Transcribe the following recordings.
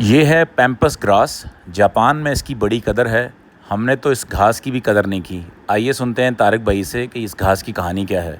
ये है pampas grass. Japan में इसकी बड़ी कदर है। हमने तो इस घास की भी कदर नहीं की। आइए सुनते हैं तारिक भाई से कि इस घास की कहानी क्या है।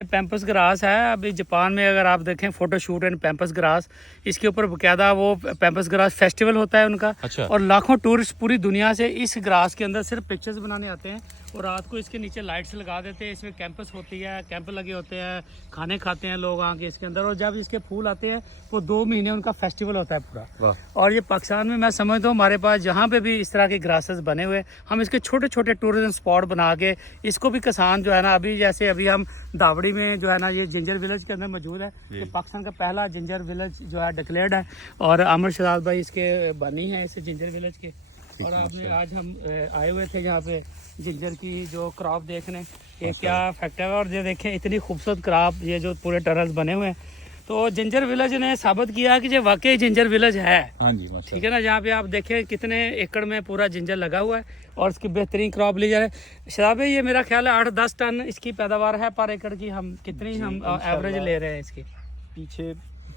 पैम्पस ग्रास है। अभी जापान में अगर आप देखें photo shoot and pampas grass, इसके ऊपर बकायदा वो पैम्पस ग्रास फेस्टिवल होता है उनका। अच्छा। और लाखों टूरिस्ट पूरी दुनिया से इस ग्रास के अंदर सिर्फ पिक्चर्स बनाने आते हैं और रात को इसके नीचे लाइट्स लगा देते हैं। इसमें कैंपस होती है, कैंप लगे होते हैं, खाने खाते हैं लोग आके इसके अंदर। और जब इसके फूल आते हैं वो 2 महीने उनका फेस्टिवल होता है पूरा। और ये पाकिस्तान में मैं समझता हूँ हमारे पास जहाँ पे भी इस तरह के ग्रासेस बने हुए, हम इसके छोटे छोटे टूरिज्म स्पॉट बना के इसको भी किसान जो है ना, अभी जैसे अभी हम दावड़ी में जो है ना, ये जिंजर विलेज के अंदर मौजूद है। ये पाकिस्तान का पहला जिंजर विलेज जो है डिक्लेयर्ड है। और अमर शहजाद भाई इसके बनी है इस जिंजर विलेज के। और आपने आज हम आए हुए थे यहाँ पे जिंजर की जो क्रॉप देखने, ये क्या फैक्ट है। और ये देखें इतनी खूबसूरत क्रॉप, ये जो पूरे टनल्स बने हुए हैं। तो जिंजर विलेज ने साबित किया कि ये वाकई जिंजर विलेज है। हाँ जी, ठीक है ना। जहाँ पे आप देखें कितने एकड़ में पूरा जिंजर लगा हुआ है और इसकी बेहतरीन क्रॉप ली जा रही है। शराब ये मेरा ख्याल है 8-10 टन इसकी पैदावार है पर एकड़ की। हम कितनी हम एवरेज ले रहे हैं इसकी? पीछे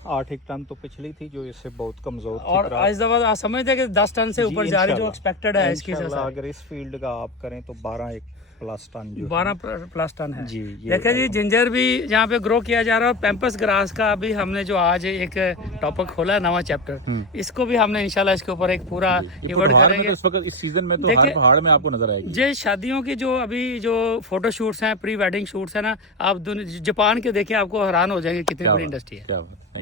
8 टन तो पिछली थी जो इससे बहुत कमजोर थी। और आज दफा आप समझते हैं कि 10 टन से ऊपर जा रही जो एक्सपेक्टेड है इसकी। अगर इस फील्ड का आप करें तो 12 प्लस टन जो 12+ टन है जी। देखिए जी, जिंजर भी यहाँ पे ग्रो किया जा रहा है। और पैम्पस ग्रास का अभी हमने जो आज एक टॉपिक खोला है, नवा चैप्टर, इसको भी हमने इंशाल्लाह इसके ऊपर एक पूरा इवेंट करेंगे। इस वक्त इस सीजन में तो हर पहाड़ में आपको नजर आएगी। ये शादियों की जो अभी जो फोटो शूट्स हैं, प्री वेडिंग शूट्स हैं ना, आप जापान के देखें, आपको हैरान हो जाएंगे कितनी बड़ी इंडस्ट्री है।